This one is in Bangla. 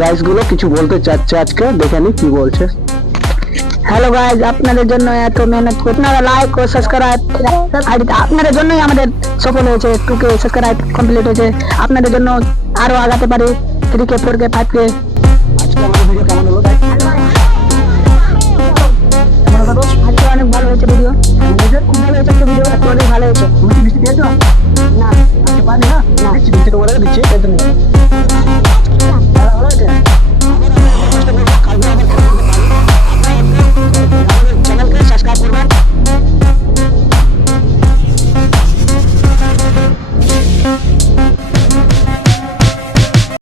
গাইস গুলো কিছু বলতে চাচ্ছে, আজকে দেখে নি কি বলছে। হ্যালো গাইজ, আপনাদের জন্য এত মেহনত করে আপনারা লাইক ও সাবস্ক্রাইব, আপনাদের জন্যই আমাদের সফল হয়েছে। 2K সাবস্ক্রাইব কমপ্লিট হয়েছে, আপনাদের জন্য আরো আগাতে পারি 3K 4K 5K